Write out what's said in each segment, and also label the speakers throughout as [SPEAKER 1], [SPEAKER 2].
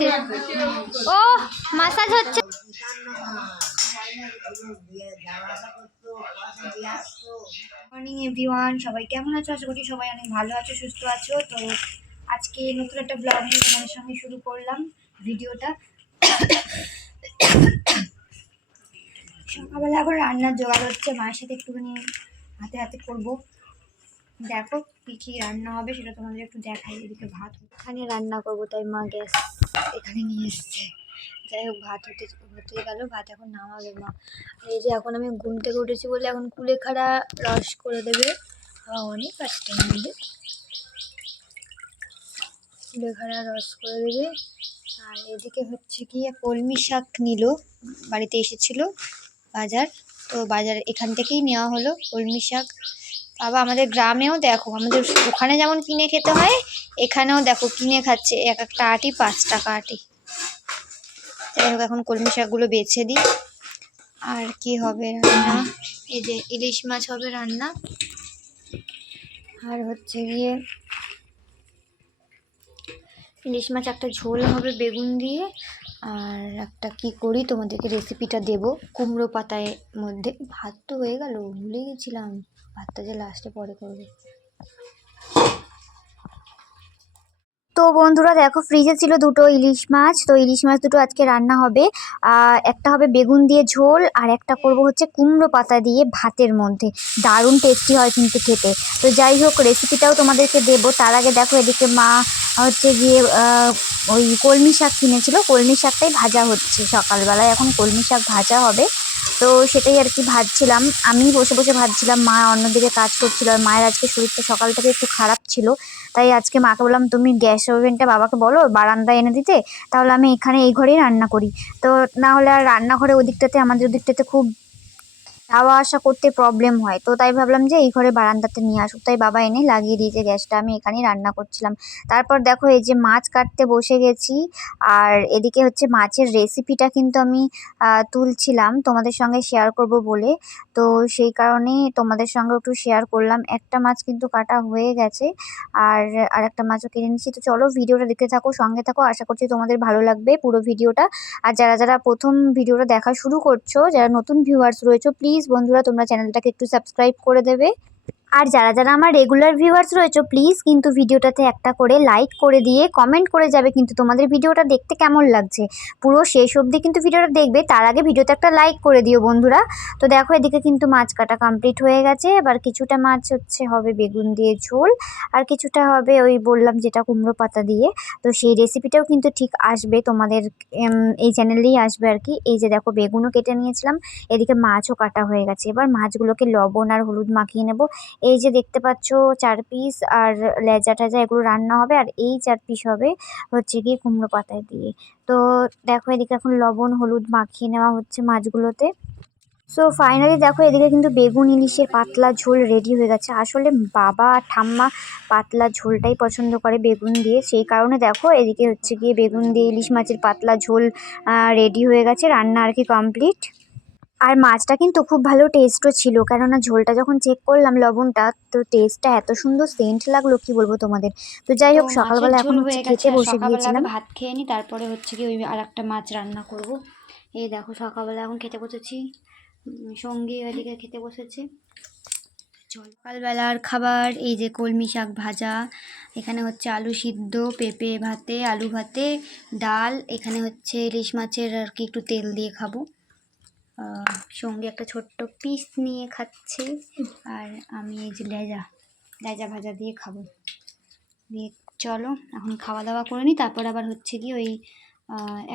[SPEAKER 1] হচ্ছে। ও মাসাজ হচ্ছে। মর্নিং এভরিওয়ান সবাই কেমন আছো? আশা করছি সবাই অনেক ভালো আছো, সুস্থ আছো। তো আজকে নতুন একটা ব্লগ নিয়ে তোমাদের সঙ্গে শুরু করলাম ভিডিওটা। সকালবেলা এখন রান্নার জোগাড় হচ্ছে। মায়ের সাথে একটুখানি হাতে হাতে করব। দেখো। কী কী রান্না হবে, সেটা তোমাদের একটু দেখাই, এদিকে ভাত এখানে রান্না করব, তাই মা গ্যাস এখানে নিয়ে এসছে। যাই হোক, ভাত হতে হতে গেল, ভাত এখন নামাবে মা। এই যে এখন আমি ঘুম থেকে উঠেছি বলে এখন কুলেখাড়া রস করে দেবে। বাবা অনেক টাইম মধ্যে কুলেখাড়া রস করে দেবে। আর এদিকে হচ্ছে কি, কলমি শাক নিল, বাড়িতে এসেছিল বাজার। তো বাজার এখান থেকেই নেওয়া হলো কলমি শাক। বাবা, আমাদের গ্রামেও দেখো, আমাদের ওখানে যেমন কিনে খেতে হয়, এখানেও দেখো কিনে খাচ্ছে, এক একটা আটি, পাঁচ টাকা আটি। যাই হোক, এখন কলমি শাকগুলো বেছে দিই। আর কি হবে রান্না? এই যে ইলিশ মাছ হবে রান্না। আর হচ্ছে গিয়ে ইলিশ মাছ, একটা ঝোল হবে বেগুন দিয়ে। আর একটা কি করি, তোমাদেরকে রেসিপিটা দেব। কুমড়ো পাতায় মধ্যে, ভাত তো হয়ে গেল, ভুলে গেছিলাম। ভাতটা যে লাস্টে পরে করবে। তো বন্ধুরা দেখো ফ্রিজে ছিল দুটো ইলিশ মাছ। তো ইলিশ মাছ দুটো আজকে রান্না হবে। একটা হবে বেগুন দিয়ে ঝোল, আর একটা করব হচ্ছে কুমড়ো পাতা দিয়ে ভাতের মধ্যে। দারুণ টেস্টি হয় কিন্তু খেতে। তো যাই হোক রেসিপিটাও তোমাদেরকে দেবো। তার আগে দেখো, এদিকে মা হচ্ছে গিয়ে ওই কলমি শাক কিনেছিল। কলমি শাকটাই ভাজা হচ্ছে সকালবেলায়। এখন কলমি শাক ভাজা হবে। তো সেটাই আর কি ভাবছিলাম। আমি বসে বসে ভাবছিলাম, মা অন্যদিকে কাজ করছিল আর মায়ের আজকে শরীরটা সকাল থেকে একটু খারাপ ছিল। তাই আজকে মাকে বললাম, তুমি গ্যাস ওভেনটা বাবাকে বলো, বারান্দায় এনে দিতে, তাহলে আমি এখানে এই ঘরেই রান্না করি। তো না হলে আর রান্নাঘরে ওদিকটাতে, আমাদের ওদিকটাতে খুব যাওয়া আসা করতে প্রবলেম হয়। তো তাই ভাবলাম যে এই ঘরে বারান্দাতে নিয়ে আসুক। তাই বাবা এনে লাগিয়ে দিয়েছে গ্যাসটা। আমি এখানেই রান্না করছিলাম। তারপর দেখো এই যে মাছ কাটতে বসে গেছি। আর এদিকে হচ্ছে মাছের রেসিপিটা কিন্তু আমি তুলছিলাম। তোমাদের সঙ্গে শেয়ার করব বলে। তো সেই কারণে তোমাদের সঙ্গে একটু শেয়ার করলাম। একটা মাছ কিন্তু কাটা হয়ে গেছে। আর আর একটা মাছও কিনে নিচ্ছি। তো চলো ভিডিওটা দেখতে থাকো, সঙ্গে থাকো। আশা করছি তোমাদের ভালো লাগবে পুরো ভিডিওটা। আর যারা যারা প্রথম ভিডিওটা দেখা শুরু করছ, যারা নতুন ভিউয়ার্স রয়েছে প্লিজ বন্ধুরা তোমরা চ্যানেলটাকে একটু সাবস্ক্রাইব করে দেবে। আর যারা যারা আমার রেগুলার ভিউয়ার্স রয়েছে প্লিজ কিন্তু ভিডিওটাতে একটা করে লাইক করে দিয়ে কমেন্ট করে যাবে কিন্তু তোমাদের ভিডিওটা দেখতে কেমন লাগছে। পুরো শেষ অবধি কিন্তু ভিডিওটা দেখবে, তার আগে ভিডিওতে একটা লাইক করে দিও বন্ধুরা। তো দেখো এদিকে কিন্তু মাছ কাটা কমপ্লিট হয়ে গেছে, এবার কিছুটা মাছ হচ্ছে হবে বেগুন দিয়ে ঝোল, আর কিছুটা হবে ওই বললাম যেটা কুমড়ো পাতা দিয়ে। তো সেই রেসিপিটাও কিন্তু ঠিক আসবে, তোমাদের এই চ্যানেলেই আসবে আর কি। এই যে দেখো বেগুনও কেটে নিয়েছিলাম, এদিকে মাছও কাটা হয়ে গেছে। এবার মাছগুলোকে লবণ আর হলুদ মাখিয়ে নেব। এই যে দেখতে পাচ্ছ চার পিস আর লেজা টেজা এগুলো রান্না হবে আর এই চার পিস হবে হচ্ছে গিয়ে কুমড়ো পাতায় দিয়ে। তো দেখো এদিকে এখন লবণ, হলুদ মাখিয়ে নেওয়া হচ্ছে মাছগুলোতে। সো ফাইনালি দেখো এদিকে কিন্তু বেগুন, ইলিশের পাতলা ঝোল রেডি হয়ে গেছে। আসলে বাবা আর ঠাম্মা পাতলা ঝোলটাই পছন্দ করে বেগুন দিয়ে। সেই কারণে দেখো এদিকে হচ্ছে গিয়ে বেগুন দিয়ে ইলিশ মাছের পাতলা ঝোল রেডি হয়ে গেছে। রান্না আর কি কমপ্লিট আর মাছটা কিন্তু খুব ভালো টেস্টও ছিল কেননা ঝোলটা যখন চেক করলাম লবণটা তো টেস্টটা এত সুন্দর সেন্ট লাগল কি বলব তোমাদের? তো যাই হোক সকালবেলা এখন খেতে বসে গিয়েছিলাম। ভাত খেয়ে নি তারপরে হচ্ছে কি ওই আর একটা মাছ রান্না করব। এই দেখো সকালবেলা এখন খেতে বসেছি সঙ্গী ওইদিকে খেতে বসেছে। সকালবেলার খাবার এই যে কলমি শাক ভাজা এখানে হচ্ছে আলু সিদ্ধ পেঁপে ভাতে আলু ভাতে ডাল এখানে হচ্ছে ইলিশ মাছের আর কি একটু তেল দিয়ে খাব। সঙ্গে একটা ছোট্ট পিস নিয়ে খাচ্ছে। আর আমি এই যে লেজা লেজা ভাজা দিয়ে খাব। দিয়ে চলো, এখন খাওয়া দাওয়া করে নিই তারপর আবার হচ্ছে কি ওই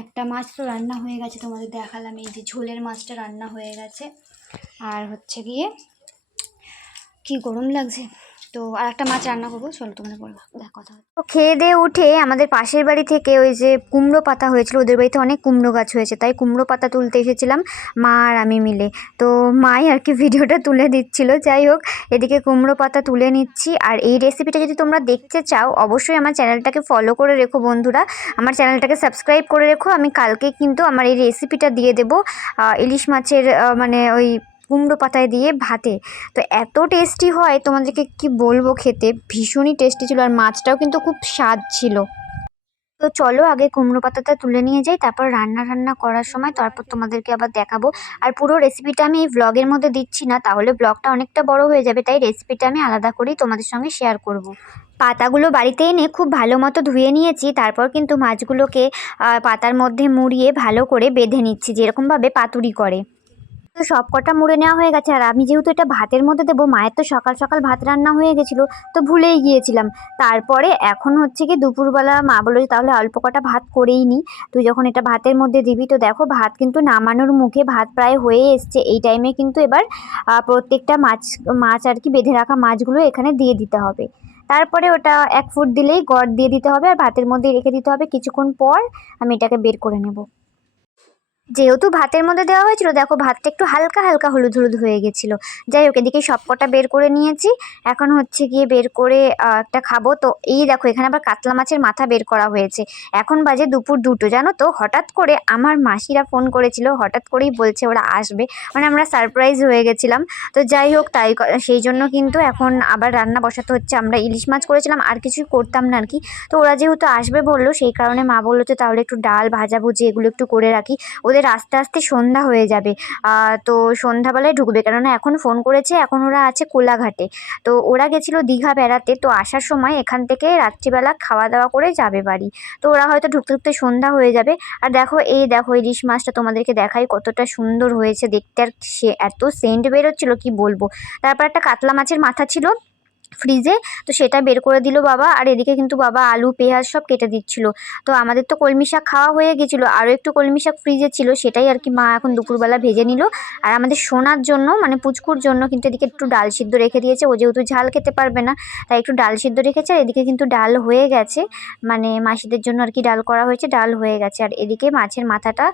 [SPEAKER 1] একটা মাছ তো রান্না হয়ে গেছে, তোমাদের দেখালাম। এই যে ঝোলের মাছটা রান্না হয়ে গেছে। আর হচ্ছে গিয়ে কি গরম লাগছে? তো আর একটা মাছ রান্না করব, চলো তোমাদের দেখ কথা তো খেয়ে দিয়ে উঠে আমাদের পাশের বাড়ি থেকে ওই যে কুমড়ো পাতা হয়েছিল, ওদের বাড়িতে অনেক কুমড়ো গাছ হয়েছে, তাই কুমড়ো পাতা তুলতে এসেছিলাম মা আর আমি মিলে। তো মাই আর কি ভিডিওটা তুলে দিচ্ছিল, যাই হোক, এদিকে কুমড়ো পাতা তুলে নিচ্ছি। আর এই রেসিপিটা যদি তোমরা দেখতে চাও, অবশ্যই আমার চ্যানেলটাকে ফলো করে রেখো বন্ধুরা। আমার চ্যানেলটাকে সাবস্ক্রাইব করে রেখো, আমি কালকে কিন্তু আমার এই রেসিপিটা দিয়ে দেবো। ইলিশ মাছের মানে ওই কুমড়ো পাতায় দিয়ে ভাতে। তো এত টেস্টি হয়, তোমাদেরকে কি বলব খেতে? ভীষণই টেস্টি ছিল আর মাছটাও কিন্তু খুব স্বাদ ছিল। তো চলো আগে কুমড়ো পাতাটা তুলে নিয়ে যাই, তারপর রান্না রান্না করার সময় তারপর তোমাদেরকে আবার দেখাবো। আর পুরো রেসিপিটা আমি এই ব্লগের মধ্যে দিচ্ছি না, তাহলে ব্লগটা অনেকটা বড় হয়ে যাবে, তাই রেসিপিটা আমি আলাদা করেই তোমাদের সঙ্গে শেয়ার করব। পাতাগুলো বাড়িতে এনে খুব ভালো মতো ধুয়ে নিয়েছি, তারপর কিন্তু মাছগুলোকে পাতার মধ্যে মুড়িয়ে ভালো করে বেঁধে নিচ্ছি, যেরকমভাবে পাতুরি করে। তো সব কটা মুড়ে নেওয়া হয়ে গেছে। আর আমি যেহেতু এটা ভাতের মধ্যে দেবো, মায়ের তো সকাল সকাল ভাত রান্না হয়ে গেছিল, তো ভুলেই গিয়েছিলাম। তারপরে এখন হচ্ছে কি দুপুরবেলা মা বলল তাহলে অল্প কটা ভাত করেই নি। তুই যখন এটা ভাতের মধ্যে দিবি তো দেখো, ভাত কিন্তু নামানোর মুখে ভাত প্রায় হয়ে এসছে। এই টাইমে কিন্তু এবার প্রত্যেকটা মাছ মাছ আর কি বেঁধে রাখা মাছগুলো এখানে দিয়ে দিতে হবে। তারপরে ওটা এক ফুট দিলেই গড় দিয়ে দিতে হবে আর ভাতের মধ্যে রেখে দিতে হবে। কিছুক্ষণ পর আমি এটাকে বের করে নেব। যেহেতু ভাতের মধ্যে দেওয়া হয়েছিল, দেখো ভাতটা একটু হালকা হালকা হলুদ হলুদ হয়ে গেছিল। যাই হোক, এদিকে সবকটা বের করে নিয়েছি। এখন হচ্ছে গিয়ে বের করে একটা খাব। তো এই দেখো, এখানে আবার কাতলা মাছের মাথা বের করা হয়েছে। এখন বাজে দুপুর দুটো, জানো তো? হঠাৎ করে আমার মাসিরা ফোন করেছিল, হঠাৎ করেই বলছে ওরা আসবে। মানে আমরা সারপ্রাইজ হয়ে গেছিলাম। তো যাই হোক, তাই সেই জন্য কিন্তু এখন আবার রান্না বসাতে হচ্ছে। আমরা ইলিশ মাছ করেছিলাম, আর কিছুই করতাম না আর কি। তো ওরা যেহেতু আসবে বলল, সেই কারণে মা বলল যে তাহলে একটু ডাল, ভাজাভুজি এগুলো একটু করে রাখি। ওদের আস্তে আস্তে সন্ধ্যা হয়ে যাবে। তো সন্ধ্যাবেলায় ঢুকবে। কেননা এখন ফোন করেছে, এখন ওরা আছে কোলাঘাটে। তো ওরা গেছিল দীঘা বেড়াতে। তো আসার সময় এখান থেকে রাত্রিবেলা খাওয়া দাওয়া করে যাবে বাড়ি। তো ওরা হয়তো ঢুকতে ঢুকতে সন্ধ্যা হয়ে যাবে। আর দেখো, এই দেখো ইলিশ মাছটা তোমাদেরকে দেখাই কতটা সুন্দর হয়েছে। দেখতে আর সে এত সেন্ট বেরোচ্ছিলো, কি বলব? তারপর একটা কাতলা মাছের মাথা ছিল। ফ্রিজে, তো সেটা বের করে দিল বাবা। আর এদিকে কিন্তু বাবা আলু, পেঁয়াজ সব কেটে দিচ্ছিল। তো আমাদের তো কলমি শাক খাওয়া হয়ে গেছিল। আরও একটু কলমি শাক ফ্রিজে ছিল, সেটাই আর কি মা এখন দুপুরবেলা ভেজে নিল। আর আমাদের সোনার জন্য মানে পুচকুর জন্য কিন্তু এদিকে একটু ডাল সিদ্ধ রেখে দিয়েছে। ও যেহেতু ঝাল খেতে পারবে না, তাই একটু ডাল সিদ্ধ রেখেছে। আর এদিকে কিন্তু ডাল হয়ে গেছে। মানে মাসিদের জন্য আর কি ডাল করা হয়েছে, ডাল হয়ে গেছে। আর এদিকে মাছের মাথাটা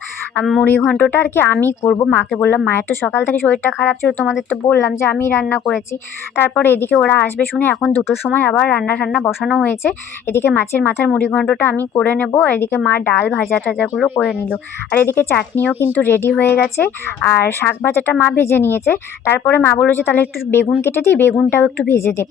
[SPEAKER 1] মুড়ি ঘন্টটা আর কি আমি করব। মাকে বললাম, মায়ের তো সকাল থেকে শরীরটা খারাপ ছিল, তোমাদের তো বললাম যে আমি রান্না করেছি। তারপর এদিকে ওরা আসবে শুনে এখন দুটোর সময় আবার রান্না টান্না বসানো হয়েছে। এদিকে মাছের মাথার মুড়ি ঘন্টটা আমি করে নেব এদিকে মা ডাল ভাজা টাজাগুলো করে নিল। আর এদিকে চাটনিও কিন্তু রেডি হয়ে গেছে, আর শাক ভাজাটা মা ভেজে নিয়েছে। তারপরে মা বলল যে, তাহলে একটু বেগুন কেটে দিই, বেগুনটাও একটু ভেজে দে।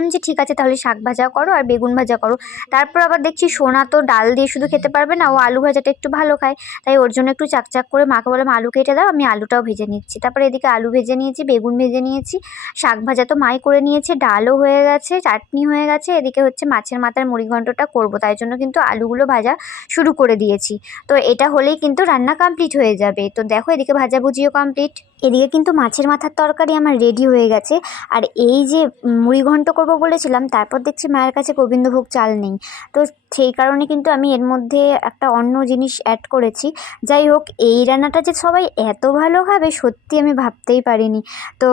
[SPEAKER 1] আমি যে ঠিক আছে, তাহলে শাক ভাজা করো আর বেগুন ভাজা করো। তারপর আবার দেখছি সোনা তো ডাল দিয়ে শুধু খেতে পারবে না, ও আলু ভাজাটা একটু ভালো খায়। তাই ওর জন্য একটু চাকচাক করে মাকে বললাম, আলু কেটে দাও, আমি আলুটাও ভেজে নিচ্ছি। তারপরে এদিকে আলু ভেজে নিয়েছি, বেগুন ভেজে নিয়েছি, শাক ভাজা তো মাই করে নিয়েছে ডালও হয়ে গেছে, চাটনি হয়ে গেছে, এদিকে হচ্ছে মাছের মাথার মুড়িঘণ্টটা করব, তাই জন্য কিন্তু আলুগুলো ভাজা শুরু করে দিয়েছি। তো এটা হলেই কিন্তু রান্না কমপ্লিট হয়ে যাবে। তো দেখো এদিকে ভাজাভুজিও কমপ্লিট এদিকে কিন্তু মাছের মাথার তরকারি আমার রেডি হয়ে গেছে। আর এই যে মুড়ি ঘন্ট করব বলেছিলাম, তারপর দেখছি মায়ের কাছে গোবিন্দভোগ চাল নেই। তো সেই কারণে কিন্তু আমি এর মধ্যে একটা অন্য জিনিস অ্যাড করেছি। যাই হোক, এই রান্নাটা যে সবাই এত ভালো খাবে সত্যি আমি ভাবতেই পারিনি। তো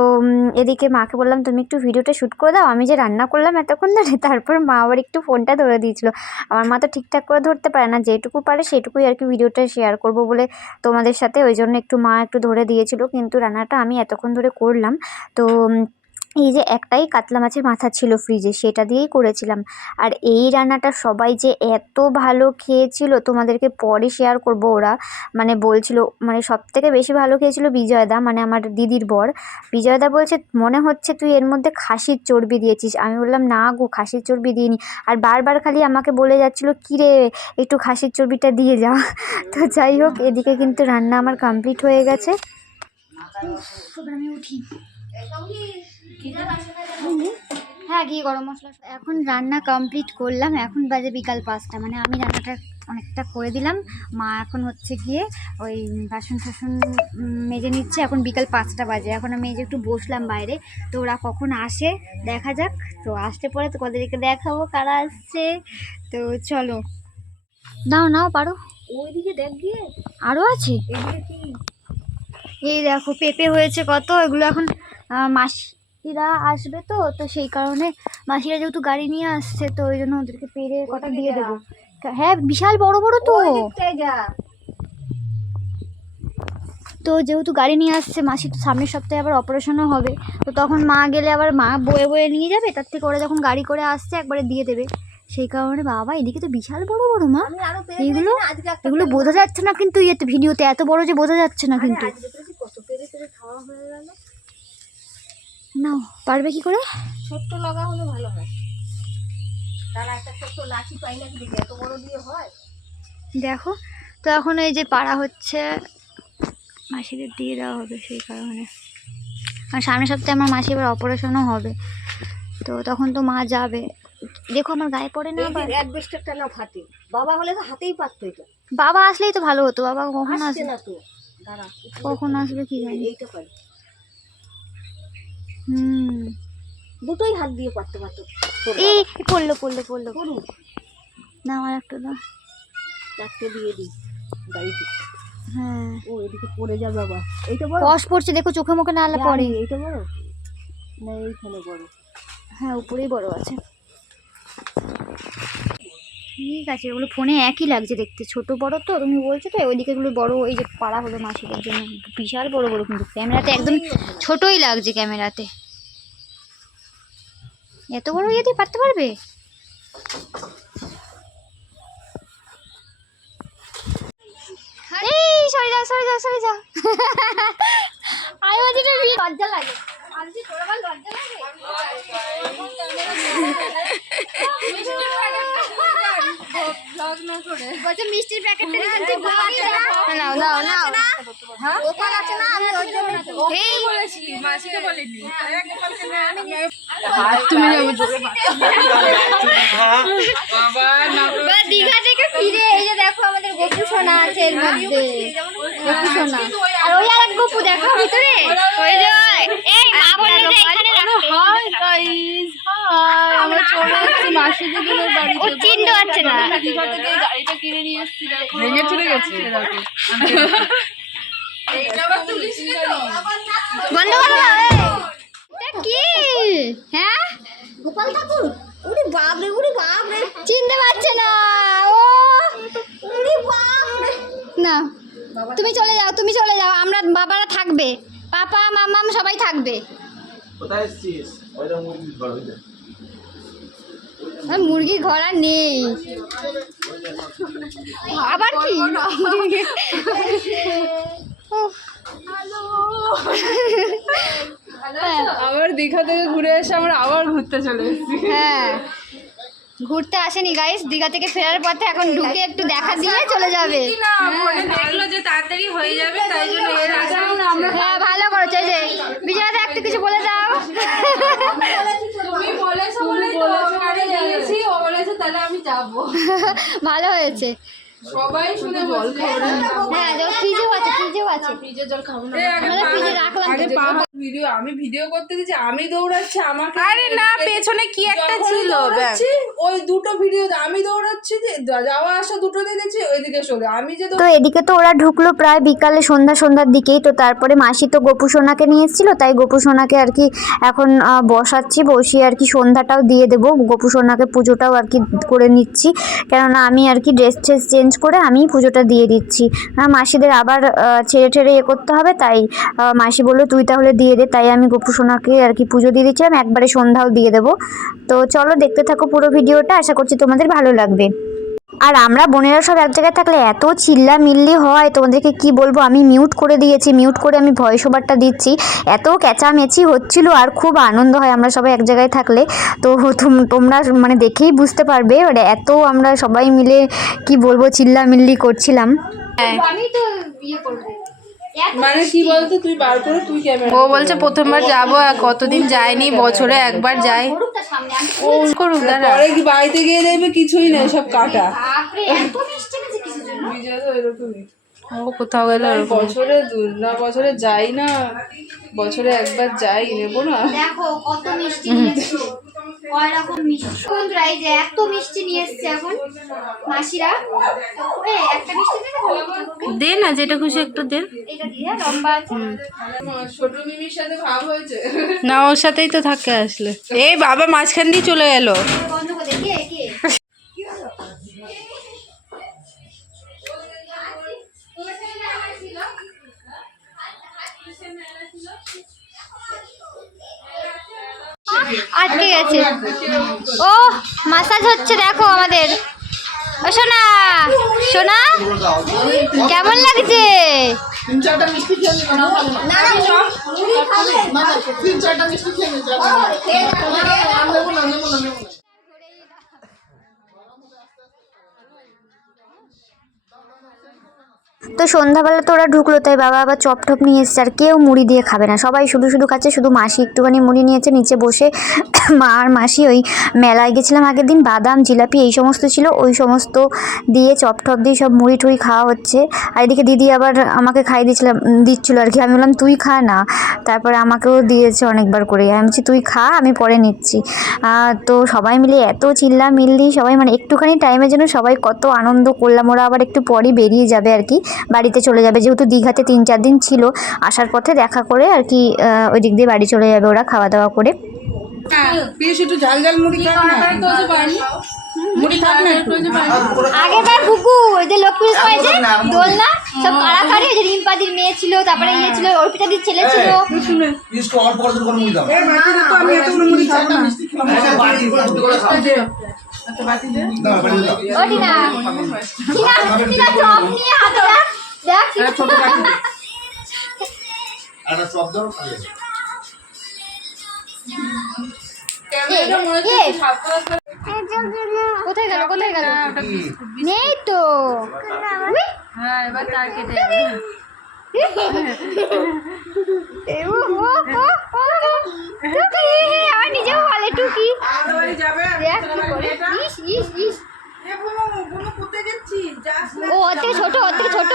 [SPEAKER 1] এদিকে মাকে বললাম, তুমি একটু ভিডিওটা শ্যুট করে দাও, আমি যে রান্না করলাম এতক্ষণ ধরে, তারপর মা আবার একটু ফোনটা ধরে দিয়েছিল। আমার মা তো ঠিকঠাক করে ধরতে পারে না, যেটুকু পারে সেটুকুই আর কি ভিডিওটা শেয়ার করব বলে তোমাদের সাথে, ওই জন্য একটু মা একটু ধরে দিয়েছিল। কিন্তু রান্নাটা আমি এতক্ষণ ধরে করলাম। তো এই যে একটাই কাতলা মাছের মাথা ছিল ফ্রিজে সেটা দিয়েই করেছিলাম। আর এই রান্নাটা সবাই যে এত ভালো খেয়েছিল, তোমাদেরকে পরে শেয়ার করব ওরা। মানে বলছিল মানে সব থেকে বেশি ভালো খেয়েছিল বিজয়দা মানে আমার দিদির বর। বিজয়দা বলছে, মনে হচ্ছে তুই এর মধ্যে খাসির চর্বি দিয়েছিস। আমি বললাম, না গো, খাসির চর্বি দিইনি। আর বারবার খালি আমাকে বলে যাচ্ছিল, কী রে, একটু খাসির চর্বিটা দিয়ে যা। তো যাই হোক, এদিকে কিন্তু রান্না আমার কমপ্লিট হয়ে গেছে। আমি উঠি। হ্যাঁ গিয়ে গরম মশলা এখন রান্না কমপ্লিট করলাম। এখন বাজে বিকাল পাঁচটা। মানে আমি রান্নাটা অনেকটা করে দিলাম। মা এখন হচ্ছে গিয়ে ওই বাসন টাসন মেজে নিচ্ছে। এখন বিকাল পাঁচটা বাজে। এখন আমি এই যে একটু বসলাম বাইরে। তো ওরা কখন আসে দেখা যাক। তো আসতে পরে তো ওদেরকে দেখাবো কারা আসছে। তো চলো। নাও নাও পারো।
[SPEAKER 2] ওইদিকে দেখ গিয়ে।
[SPEAKER 1] আরও আছে?
[SPEAKER 2] এদিকে কি?
[SPEAKER 1] এই দেখো পেঁপে হয়েছে কত এগুলো এখন মাসিরা আসবে তো তো সেই কারণে মাসিরা যেহেতু গাড়ি নিয়ে আসছে তো ওই জন্য ওদেরকে পেরে কটা দিয়ে দেবো। হ্যাঁ বিশাল বড় বড় তো। তো যেহেতু গাড়ি নিয়ে আসছে মাসি তো সামনের সপ্তাহে আবার অপারেশনও হবে তো তখন মা গেলে আবার মা বয়ে বয়ে নিয়ে যাবে তার থেকে ওরা যখন গাড়ি করে আসছে একবারে দিয়ে দেবে। সেই কারণে বাবা এদিকে তো বিশাল বড় বড় মা।
[SPEAKER 2] একটা
[SPEAKER 1] এগুলো বোঝা যাচ্ছে না কিন্তু ইয়েতে ভিডিওতে এত বড় যে বোঝা যাচ্ছে না কিন্তু
[SPEAKER 2] আজকে পেরেছি, কত পেরে পেরে খাওয়া হয়ে গেল
[SPEAKER 1] নাও পারবে কি করে?
[SPEAKER 2] ছোট্ট লাগা হলে ভালো হয়। তারা একটা ছোট্ট লাঠি পাই দেখি এত বড় দিয়ে হয়?
[SPEAKER 1] দেখো তো এখন এই যে পাড়া হচ্ছে মাসিদের দিয়ে দেওয়া হবে সেই কারণে। আর সামনের সপ্তাহে আমার মাসি এবার অপারেশনও হবে। তো তখন তো মা যাবে। দেখো আমার গায়ে পড়ে না
[SPEAKER 2] এই
[SPEAKER 1] আবার?
[SPEAKER 2] অ্যাডভেস্টারটা না ফাটে বাবা হলে তো হাতেই পারতো এটা।
[SPEAKER 1] বাবা আসলেই তো ভালো হতো বাবা কখন আসবে?
[SPEAKER 2] না তো।
[SPEAKER 1] কখন আসবে কি জানি।
[SPEAKER 2] এইটা
[SPEAKER 1] হুম।
[SPEAKER 2] দুটোই হাত দিয়ে পারতে পারতো।
[SPEAKER 1] এই। পড়ল পড়ল পড়ল। না আমার একটু দাও।
[SPEAKER 2] চারটে দিয়ে দিই। গাড়িতে
[SPEAKER 1] হ্যাঁ।
[SPEAKER 2] ও এদিকে পড়ে বাবা। এইটা বড়?
[SPEAKER 1] কষ পড়ছে দেখো চোখে মুখে নালা পড়ে।
[SPEAKER 2] এইটা বড়? না এইখানে বড়।
[SPEAKER 1] হ্যাঁ উপরেই বড় আছে। ঠিক আছে, ওগুলো ফোনে একই লাগছে দেখতে। ছোট বড় তো, তুমি বলছো তো, ওইদিকে গুলো বড় এই যে পাড়া হলো মাসিদের জন্য, বিশাল বড় বড় কিন্তু ক্যামেরাতে একদম ছোটই লাগছে ক্যামেরাতে। এত বড় ইয়ে দিয়ে পারতে পারবে? এই লাগে? আমি বলছি, তোর আবার লজ্জা লাগে বলছে মিষ্টির প্যাকেটটা নিয়ে তুই ঘুমাবি না? নাও নাও নাও। ওখান আছে না? আমি ওই জন্য এই বলেছি। মাসিকে বলিনি। বা দীঘা থেকে ফিরে এই যে দেখো আমাদের গপু সোনা আছে এর মধ্যে। গপু সোনা। আর ওই আর গপু দেখো ভিতরে। ওই যে এই মা বলল যে এখানে
[SPEAKER 3] হাই গাইস হাই আমরা চলে এসেছি মাসি দিদিনের বাড়িতে।
[SPEAKER 1] ও চিনতে পারছে না।
[SPEAKER 3] দীঘা থেকে গাড়িটা কিনে নিয়ে এসেছি ভেঙে চলে গেছে।
[SPEAKER 1] বন্ধ করো না এটা কি? হ্যাঁ?
[SPEAKER 2] গোপাল ঠাকুর উনি বাপ রে উনি বাপ রে
[SPEAKER 1] চিনতে পারছে না ও।
[SPEAKER 2] উনি বাপ রে
[SPEAKER 1] না তুমি চলে যাও তুমি চলে যাও আমরা বাবারা থাকবে। পাপা মামাম সবাই থাকবে।
[SPEAKER 4] কোথায় এসছিস? ওইটা মুরগির ঘর
[SPEAKER 1] আর ঘর আর নেই। আবার কি?
[SPEAKER 3] আবার দীঘা থেকে ঘুরে এসে আমরা আবার ঘুরতে চলে এসেছি।
[SPEAKER 1] হ্যাঁ। ঘুরতে আসেনি গাইস দীঘা থেকে ফেরার পথে এখন ঢুকে একটু দেখা দিয়ে চলে যাবে।
[SPEAKER 3] দেখল যে তাড়াতাড়ি হয়ে যাবে তাই জন্য
[SPEAKER 1] হ্যাঁ ভালো করেছে যে। বিজয়দা একটু কিছু বলে দাও। ভালো হয়েছে।
[SPEAKER 3] সবাই শুনে জল খাব
[SPEAKER 1] হ্যাঁ জল ফ্রিজেও আছে ফ্রিজেও আছে।
[SPEAKER 3] ফ্রিজে জল খাব না।
[SPEAKER 1] ফ্রিজে রাখলাম।
[SPEAKER 5] ভিডিও আমি ভিডিও করতে দিচ্ছি আমি দৌড়াচ্ছি আমাকে
[SPEAKER 3] আরে না পেছনে কি একটা ছিল
[SPEAKER 5] ওই দুটো ভিডিও আমি দৌড়াচ্ছি যাওয়া আসা দুটো দিয়ে দিচ্ছি ওইদিকে চলে আমি যে
[SPEAKER 1] তো এদিকে তো ওরা ঢুকলো প্রায় বিকালে সন্ধ্যা সন্ধ্যার দিকেই তো তারপরে মাসি তো গোপু সোনাকে নিয়ে এসেছিল তাই গোপু সোনাকে আর কি এখন বসাচ্ছি বসিয়ে আর কি সন্ধ্যাটাও দিয়ে দেবো। গোপু সোনাকে পুজোটাও আর কি করে নিচ্ছি কেননা আমি আর কি ড্রেস ট্রেস চেঞ্জ করে আমি পুজোটা দিয়ে দিচ্ছি। মাসিদের আবার ছেড়ে ঠেড়ে ইয়ে করতে হবে তাই মাসি বলল তুই তাহলে দিয়ে দে তাই আমি গোপু সোনাকে আর কি পুজো দিয়ে দিচ্ছিলাম একবারে সন্ধ্যাও দিয়ে দেবো। তো চলো দেখতে থাকো পুরো ভিডিওটা আশা করছি তোমাদের ভালো লাগবে। আর আমরা বোনেরা সব এক জায়গায় থাকলে এত চিল্লা মিল্লি হয় তোমাদেরকে কি বলব? আমি মিউট করে দিয়েছি মিউট করে আমি ভয়েস ওভারটা দিচ্ছি। এত ক্যাচামেচি হচ্ছিল আর খুব আনন্দ হয় আমরা সবাই এক জায়গায় থাকলে। তো তোম- তোমরা মানে দেখেই বুঝতে পারবে মানে এত আমরা সবাই মিলে কি বলব চিল্লা মিল্লি করছিলাম আমি তো ইয়ে করব।
[SPEAKER 5] মানে কি বলতো তুই বার করে তুই ক্যামেরা
[SPEAKER 3] ও বলছে প্রথমবার যাব আর কতদিন যায়নি বছরে একবার যাই। ও করুক দাঁড়া।
[SPEAKER 5] পরে কি বাড়িতে গিয়ে দেখবে? কিছুই নেই সব কাটা।
[SPEAKER 3] ও কোথাও গেলে
[SPEAKER 5] বছরে দু- না বছরে যাই না। বছরে একবার যাই নেব না।
[SPEAKER 1] দেখো কত মিষ্টি কয় রকম মিষ্টি। বন্ধুরা এই যে এত মিষ্টি নিয়ে এসছে এখন মাসিরা। একটা মিষ্টি?
[SPEAKER 3] দে না যেটা খুশি একটু দে।
[SPEAKER 1] এটা দিয়ে লম্বা আছে।
[SPEAKER 5] ছোট মিমির সাথে ভাব হয়েছে।
[SPEAKER 3] না ওর সাথেই তো থাকে আসলে। এই বাবা মাঝখান দিয়ে চলে গেল।
[SPEAKER 1] আটকে গেছে। ও মাসাজ হচ্ছে দেখো আমাদের। ও সোনা সোনা কেমন লাগছে
[SPEAKER 4] তিন চারটা মিষ্টি খেয়ে নিবি না না না তিন চারটা মিষ্টি খেয়ে নিবি না নেব না নেব না নেব না
[SPEAKER 1] তো সন্ধ্যাবেলা তো ওরা ঢুকলো, তাই বাবা আবার চপ টপ নিয়ে এসেছে আর কেউ মুড়ি দিয়ে খাবে না। সবাই শুধু শুধু খাচ্ছে, শুধু মাসি একটুখানি মুড়ি নিয়েছে, নিচে বসে মা আর মাসি ওই মেলায় গেছিলাম আগের দিন, বাদাম, জিলাপি এই সমস্ত ছিল, ওই সমস্ত দিয়ে চপ টপ দিয়ে সব মুড়ি টুড়ি খাওয়া হচ্ছে। আর এদিকে দিদি আবার আমাকে খাইয়ে দিয়েছিলাম দিচ্ছিল আর কি। আমি বললাম, তুই খা না। তারপরে আমাকেও দিয়েছে অনেকবার করে। আমি বলছি, তুই খা, আমি পরে নিচ্ছি। তো সবাই মিলে এত চিল্লা মিল্লি সবাই মানে একটুখানি টাইমের জন্য সবাই কত আনন্দ করলাম। ওরা আবার একটু পরই বেরিয়ে যাবে আর কি। বাড়িতে চলে যাবে। যেহেতু দীঘাতে তিন চার দিন ছিল আসার পথে দেখা করে আর কি ওই দিক দিয়ে বাড়ি চলে যাবে ওরা খাওয়া দাওয়া করে
[SPEAKER 4] পিস একটু ঝাল ঝাল মুড়ি খাও না? মুড়ি খাও না একটু?
[SPEAKER 1] আগেবার বুকু ওই যে লক্ষ্মী যে দোলনা সব কারাকারি ওই যে রিম্পাদির মেয়ে ছিল তারপরে ইয়ে ছিল অর্পিতাদির ছেলে ছিল।
[SPEAKER 6] অল্প করে মুড়ি দাও।
[SPEAKER 1] কোথায় গেল? কোথায় গেল? নেই তো
[SPEAKER 3] হ্যাঁ এবার তার কেটে
[SPEAKER 1] ও, ও, ও, ও, ও। ও ওর থেকে ছোট ওর থেকে ছোট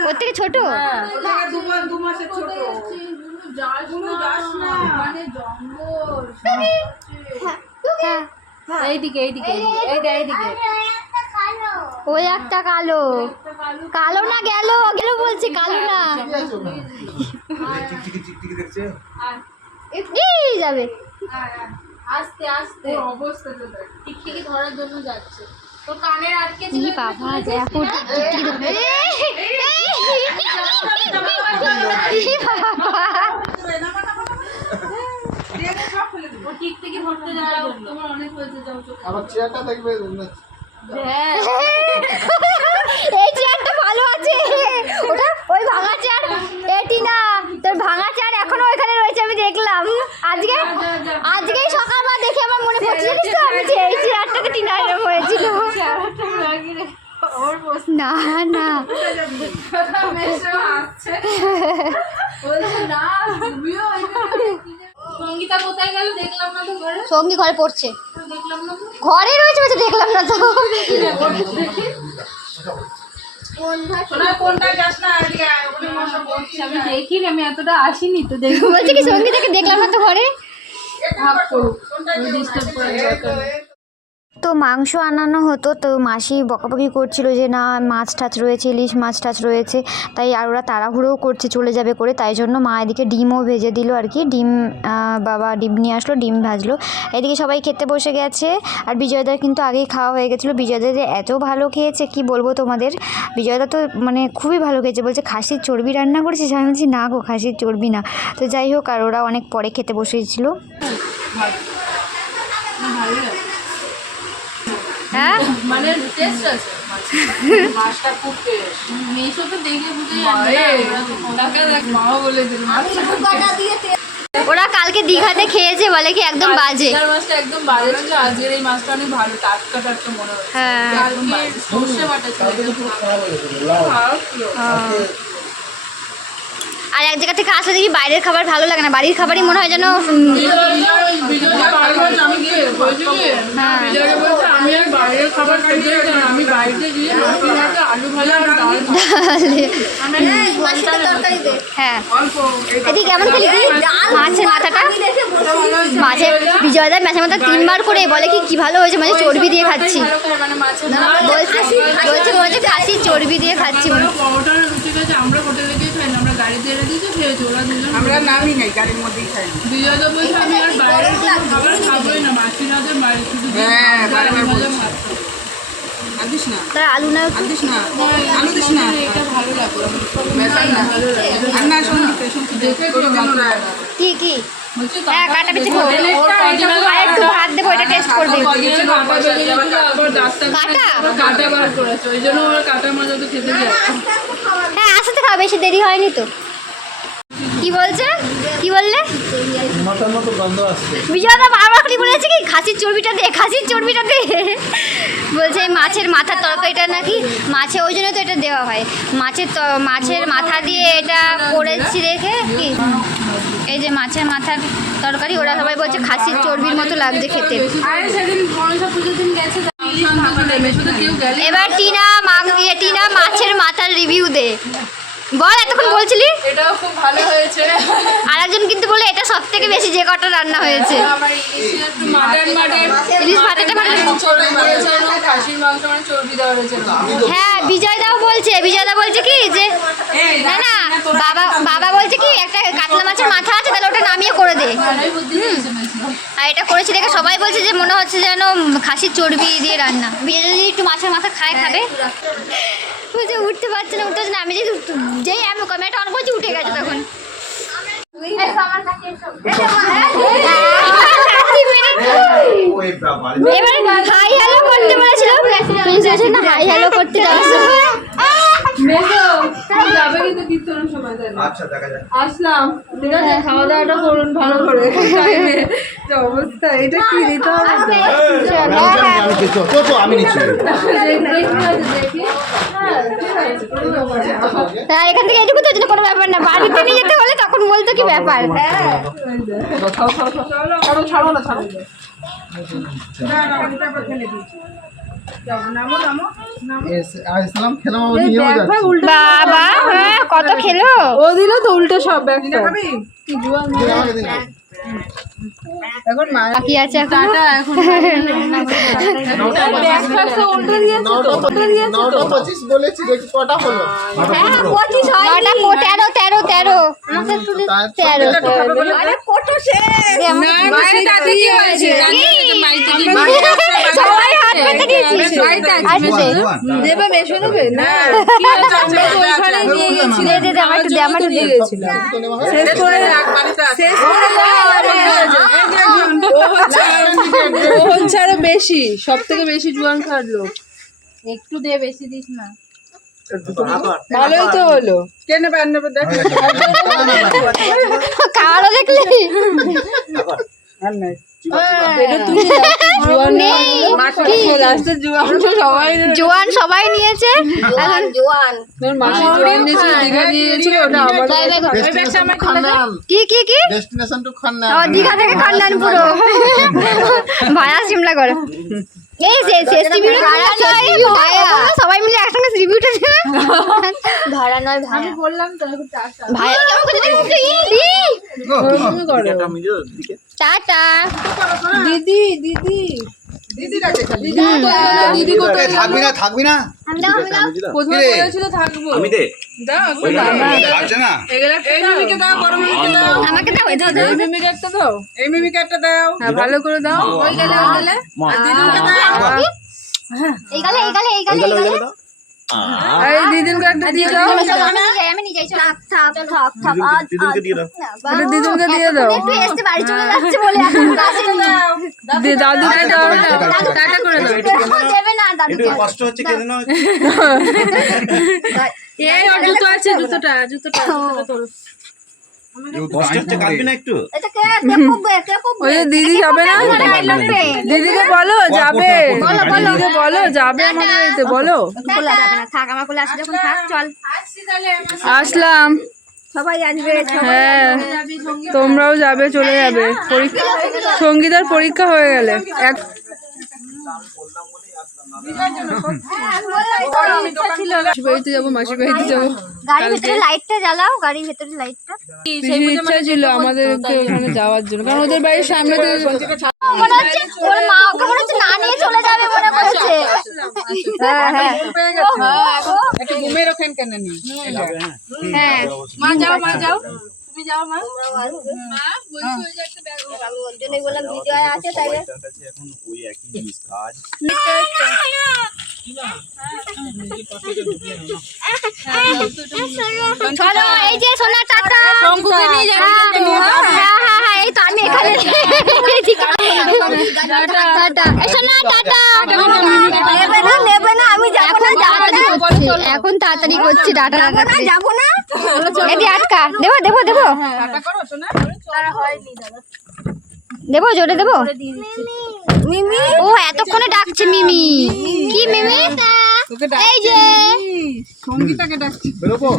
[SPEAKER 1] ওর থেকে ছোট
[SPEAKER 4] ও।
[SPEAKER 3] এইদিকে এইদিকে এইদিকে এইদিকে
[SPEAKER 1] ওই একটা কালো কালো না গেল গেল বলছি কালো না যাবে।
[SPEAKER 3] আস্তে আস্তে টিকটিকি ধরার জন্য যাচ্ছে কানের আটকে
[SPEAKER 1] বাবা দেখো টিকটিকি
[SPEAKER 3] টিকটিকি ধরতে তোমার অনেক হয়েছে যাও
[SPEAKER 6] আবার চেয়ারটা দেখবে।
[SPEAKER 1] এই চেয়ারটা ভালো আছে। ওটা ওই ভাঙা চেয়ার এটি না। তোর ভাঙা চেয়ার এখনও ওইখানে রয়েছে আমি দেখলাম। আজকে আজকেই সকালবেলা দেখে আমার মনে পড়ছে। জানিস তো আমি যে এই চেয়ারটাতে টিনা এরকম হয়েছিল না না।
[SPEAKER 3] মেশো আসছে বলছে না তুমিও সঙ্গীতা কোথায় গেল? দেখলাম না তো ঘরে।
[SPEAKER 1] সঙ্গী ঘরে পড়ছে।
[SPEAKER 3] দেখলাম না
[SPEAKER 1] ঘরে রয়েছে বলছে দেখলাম না তো।
[SPEAKER 3] আমি দেখিনি আমি এতটা আসিনি তো দেখব।
[SPEAKER 1] বলছে কি সঙ্গীতাকে দেখলাম না তো ঘরে? তো মাংস আনানো হতো, তো মাসি বকাবকি করছিল যে, না, মাছ টাছ রয়েছে, ইলিশ মাছ টাছ রয়েছে। তাই আর ওরা তাড়াহুড়োও করছে, চলে যাবে করে। তাই জন্য মা এদিকে ডিমও ভেজে দিল আর কি। ডিম বাবা ডিম নিয়ে আসলো, ডিম ভাজলো। এদিকে সবাই খেতে বসে গেছে আর বিজয়দার কিন্তু আগেই খাওয়া হয়ে গেছিল। বিজয়দা যে এত ভালো খেয়েছে, কি বলব তোমাদের? বিজয়দা তো মানে খুবই ভালো খেয়েছে। বলছে, খাসির চর্বি রান্না করেছিস? আমি বলছি, না গো, খাসির চর্বি না। তো যাই হোক, আর ওরা অনেক পরে খেতে বসেছিল। হ্যাঁ?
[SPEAKER 3] মানে টেস্ট আছে।
[SPEAKER 4] মাছটা খুব টেস্ট।
[SPEAKER 3] মেশো দেখে বুঝেই যাবে টাকা দেখ মাও বলে দিল।
[SPEAKER 1] ওরা কালকে দীঘাতে খেয়েছে বলে কি একদম বাজে।
[SPEAKER 3] মাছটা একদম বাজে ছিল আজকের এই মাছটা অনেক ভালো টাটকা টাটকা মনে হচ্ছে।
[SPEAKER 1] হ্যাঁ।
[SPEAKER 3] সর্ষে বাটা ছিল
[SPEAKER 6] হয়ে।
[SPEAKER 3] ছিল
[SPEAKER 1] আর এক জায়গা থেকে আসলে দেখি বাইরের খাবার ভালো লাগে না। বাড়ির খাবারই মনে হয় যেন হ্যাঁ।
[SPEAKER 4] অল্প
[SPEAKER 1] কেমন খেলি মাছের মাথাটা? মাছের বিজয়দা মাছের মাথা তিনবার করে বলে কি কি ভালো হয়েছে? মানে চর্বি দিয়ে খাচ্ছি। বলছে বলছে খাসি চর্বি দিয়ে খাচ্ছি।
[SPEAKER 3] আমরা খেয়েছি ওরা দুজন
[SPEAKER 4] আমরা নামই নাই গাড়ির মধ্যেই খাই
[SPEAKER 3] বিজয়দা বলছে আমি আর বাইরের কোনো খাবার খাবোই না। মাসিরাদের বাড়ি শুধু
[SPEAKER 4] হ্যাঁ, বারবার বলছে।
[SPEAKER 3] ভাত
[SPEAKER 4] না।
[SPEAKER 1] তার আলু না
[SPEAKER 4] আদিস না আলু না।
[SPEAKER 3] এটা ভালো লাগল
[SPEAKER 4] বেসাই না। আর না সঙ্গীতে সঙ্গীতে
[SPEAKER 1] কি কি? হ্যাঁ কাটা বেঁচে খাব
[SPEAKER 3] ওর কদিনের
[SPEAKER 1] আর একটু ভাত দেবো এটা টেস্ট করবে।
[SPEAKER 3] কাটা বেরিয়ে গেছিল, আবার ডাক্তার
[SPEAKER 1] কাটা?
[SPEAKER 3] বার করেছে। ওই জন্য ওরা কাটা মজা তো খেতে যায়।
[SPEAKER 1] হ্যাঁ আসতে খাওয়া বেশি দেরি হয়নি তো। কি বলছে? কি বললে?
[SPEAKER 6] মাথার মতো গন্ধ আসছে।
[SPEAKER 1] বিজয়দা বারবার খালি বলেছে কি খাসির চর্বিটা দে খাসির চর্বিটা দে। বলছে এই মাছের মাথার তরকারিটা নাকি মাছে ওই জন্য তো এটা দেওয়া হয়। মাছের ত- মাছের মাথা দিয়ে এটা করেছি দেখে কি? এই যে মাছের মাথার তরকারি ওরা সবাই বলছে খাসির চর্বির মতো লাগছে খেতে।
[SPEAKER 3] আরে সেদিন মনসা পুজোর দিন গেছে ইলিশ মাংস নেবে শুধু কেউ গেলে
[SPEAKER 1] এবার টিনা মাং টিনা মাছের মাথার রিভিউ দে। বল এতক্ষণ বলছিলি?
[SPEAKER 3] এটাও খুব ভালো হয়েছে।
[SPEAKER 1] আর একজন কিন্তু বলে এটা সব থেকে বেশি যে কটা রান্না হয়েছে?
[SPEAKER 3] আমার ইলিশের একটু মাটন মাটন।
[SPEAKER 1] ইলিশ ভাতেটা মানে
[SPEAKER 3] চর্বি দিয়েছে এবং খাসির মাংস মানে চর্বি দেওয়া রয়েছে
[SPEAKER 1] হ্যাঁ বিজয় দাও বলছে বিজয় দা বলছে কি যে না না বাবা বাবা বলছে কি একটা কাতলা মাছের মাথা আছে তাহলে ওটা নামিয়ে করে দে। আর এটা করেছি দেখে সবাই বলছে যে মনে হচ্ছে যেন খাসির চর্বি দিয়ে রান্না। বিজয় যদি একটু মাছের মাথা খায় খাবে। বলছে উঠতে পারছে না, উঠতে না। আমি যদি যেই আমি ক্যামেরাটা অন করছি, উঠে গেছে তখন। এবার হাই হ্যালো করতে প্রিন্সেস হাই হ্যালো করতে যাওয়ার
[SPEAKER 5] আসলাম। ঠিক আছে খাওয়া দাওয়াটা করুন ভালো করে। অবস্থা এটা কি নিতে হবে?
[SPEAKER 6] আমি
[SPEAKER 3] দেখি
[SPEAKER 1] হ্যাঁ এখান থেকে এটুকু তো কোনো ব্যাপার না বাড়িতে নিয়ে যেতে হলে তখন বলতো কি ব্যাপার?
[SPEAKER 5] ছাড়ো ছাড়ো না ছাড়ো।
[SPEAKER 1] বাবা হ্যাঁ কত খেলো?
[SPEAKER 5] ও দিল তো উল্টো সব ব্যাগটা। এখন
[SPEAKER 1] বাকি আছে এখন? কো- তেরো তেরো তেরো।
[SPEAKER 5] শেষ। করে ও হচ্ছে আরও বেশি সব থেকে বেশি জুয়ান খাওয়ার লোক।
[SPEAKER 3] একটু দে বেশি দিস না।
[SPEAKER 5] ভালোই তো হলো। কেন আর দেখ
[SPEAKER 1] কারও দেখলি?
[SPEAKER 5] জুয়ান সবাই
[SPEAKER 1] নিয়েছে। এখন
[SPEAKER 5] জুয়ান।
[SPEAKER 6] খান্নান
[SPEAKER 1] কি কি কি?
[SPEAKER 6] ডেস্টিনেশন টু খান্নান
[SPEAKER 1] ও দীঘা থেকে খান্ডান পুরো। ভায়া সিমলা করে। এই শেষ শেষ সবাই মিলে একসঙ্গে রিভিউটা দেবে। ভাড়া নয় ভাড়া।
[SPEAKER 3] আমি বললাম তো একটু
[SPEAKER 1] ভাই টাটা
[SPEAKER 5] দিদি দিদি দিদি। দিদি কোথায়
[SPEAKER 6] থাকবি না থাকবি না।
[SPEAKER 5] হ্যাঁ ভালো করে দাও। দিদিনকে
[SPEAKER 1] এই গালে এই গালে এই গালে এই গালে
[SPEAKER 5] আর এই দিদিনকে একটা দিয়ে দাও।
[SPEAKER 1] আমি নিয়ে যাই আমি নিয়ে যাই চলো থাক থাক থাক
[SPEAKER 7] দিদিনকে দিয়ে দাও।
[SPEAKER 5] এটা দিদিনকে দিয়ে দাও।
[SPEAKER 1] একটু এসে বাড়ি চলে যাচ্ছে বলে এখন আসেনি
[SPEAKER 5] দিয়ে দাদুকে দাও টাটা করে দাও।
[SPEAKER 1] দেবে না
[SPEAKER 7] একটু কষ্ট হচ্ছে কেন না
[SPEAKER 5] এই জুতো আছে জুতোটা জুতোটা দিদি যাবে না দিদিকে বলো যাবে দিদিকে বলো যাবে। আমাদের বাড়িতে বলো। আসলাম।
[SPEAKER 1] সবাই আসবে
[SPEAKER 5] হ্যাঁ তোমরাও যাবে চলে যাবে। পরীক্ষা সঙ্গীতার পরীক্ষা হয়ে গেলে। এক বাড়িতে যাব মাসির বাড়িতে যাব।
[SPEAKER 1] গাড়ির ভিতরে লাইটটা জ্বালাও গাড়ির ভিতরে লাইটটা
[SPEAKER 5] সেই ইচ্ছা ছিল আমাদেরকে ওখানে যাওয়ার জন্য কারণ ওদের বাড়ির সামনে তো
[SPEAKER 1] মনে হচ্ছে ওর মা ওকে মনে হচ্ছে না নিয়ে চলে যাবে মনে করছে হ্যাঁ হ্যাঁ
[SPEAKER 5] একটা ঘুমের ওখানে কেন নেই
[SPEAKER 1] হ্যাঁ
[SPEAKER 3] মা যাও মা যাও তুমি যাও মা
[SPEAKER 1] আমি ওর জন্যই বললাম ভিডিও আছে তাই
[SPEAKER 7] এখন ওই একই কাজ
[SPEAKER 1] চলো, এই যে সোনা টাটা হ্যাঁ হ্যাঁ হ্যাঁ এই তো আমি এখানে এখন তাড়াতাড়ি করছি না আটকা, দেবো দেবো দেবো। দেবো, জোরে দেবো? মিমি? ও এতক্ষণে ডাকছে মিমি। কি মিমি? এই যে।
[SPEAKER 4] সঙ্গীতাকে ডাকছি।
[SPEAKER 6] বেরোবো?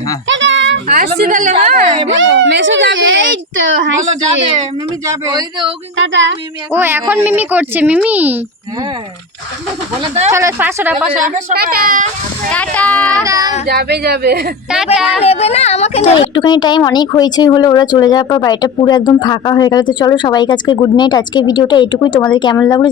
[SPEAKER 5] আসছি তাহলে মেসো যাবে।
[SPEAKER 1] এই তো
[SPEAKER 4] বলো যাবে মিমি যাবে।
[SPEAKER 1] টাটা ও এখন মিমি করছে মিমি।
[SPEAKER 4] হ্যাঁ
[SPEAKER 1] চলো পাঁচশো টাটা টাটা।
[SPEAKER 5] যাবে যাবে।
[SPEAKER 1] টাটা। নেবে না আমাকে তো একটুখানি টাইম অনেক হয়েছেই হলো ওরা চলে যাওয়ার পর বাড়িটা পুরো একদম ফাঁকা হয়ে গেল। তো চলো সবাইকে আজকে গুড নাইট আজকে ভিডিওটা এটুকুই তোমাদের কেমন লাগল